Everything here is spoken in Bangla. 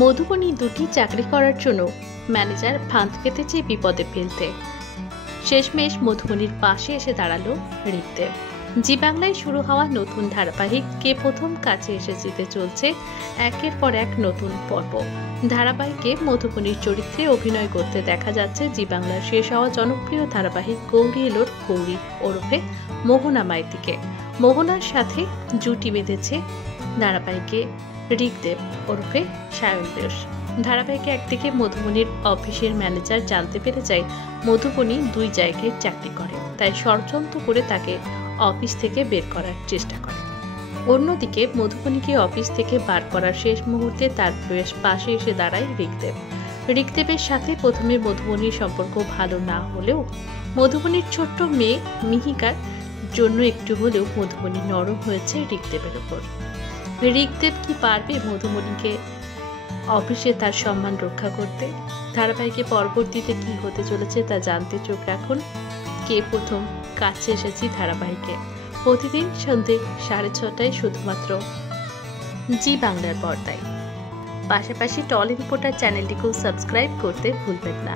মধুবনী দুটি চাকরি করার জন্য ম্যানেজার ফাঁদ পেতেছে বিপদে ফেলতে। শেষমেশ মধুবনীর পাশে এসে দাঁড়ালো ঋগদেব। জি বাংলায় শুরু হওয়া নতুন ধারাবাহিক কে প্রথম কাছে এসে জিতে চলছে একের পর এক নতুন পর্ব। ধারাবাহিকে মধুবনীর চরিত্রে অভিনয় করতে দেখা যাচ্ছে জি বাংলার শেষ হওয়া জনপ্রিয় ধারাবাহিক গৌরী এলোর গৌরী ওরফে মোহনা মাইতিকে। মোহনার সাথে জুটি বেঁধেছে ধারাবাহিকে ঋগদেব ওরফে সায়ন বেশ। ধারাবাহিকে একদিকে মধুবনীর অফিসের ম্যানেজার জানতে পেরে যায় মধুবনী দুই জায়গায় চাকরি করে, তাই ষড়যন্ত্র করে তাকে অফিস থেকে বের করার চেষ্টা করে। অন্যদিকে মধুবনীকে অফিস থেকে বার করার শেষ মুহূর্তে তার বেশ পাশে এসে দাঁড়ায় ঋগদেব। ঋগদেবের সাথে প্রথমে মধুবনীর সম্পর্ক ভালো না হলেও মধুবনীর ছোট্ট মেয়ে মিহিকার জন্য একটু হলেও মধুবনী নরম হয়েছে ঋগদেবের ওপর। ঋগদেব কি পারবে মধুবনীকে অফিসে তার সম্মান রক্ষা করতে? ধারাবাহিকে পরবর্তীতে কি হতে চলেছে তা জানতে চোখ রাখুন কে প্রথম কাছে এসেছি ধারাবাহিকে। প্রতিদিন সন্ধ্যে 6:30টায় শুধুমাত্র জি বাংলার পর্দায়। পাশাপাশি টলিউড রিপোর্টার চ্যানেলটিকেও সাবস্ক্রাইব করতে ভুলবেন না।